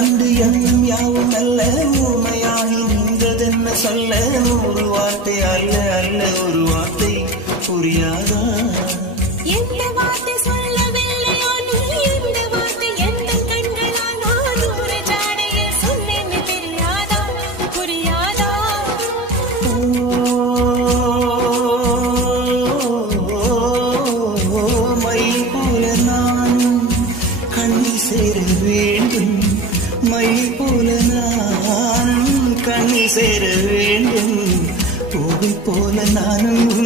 கண்டு எண்ணம் யாவும் அல்ல ஊமையாகி நின்றதென்ன சொல்ல ஒரு வார்த்தை அல்ல அல்ல ஒரு வார்த்தை புரியாதா எந்த வார்த்தை சொல்லவில்லையோ நீ எந்த வார்த்தை எந்த கண்களால் நான் ஒரு ஜாடையில் சொன்னேன்னு தெரியாதா புரியாதா மயில் போல நானும் கண்ணி சேர வேண்டும் மயில் போல நானும் கண்ணி சேர வேண்டும் பூவை போல நானும்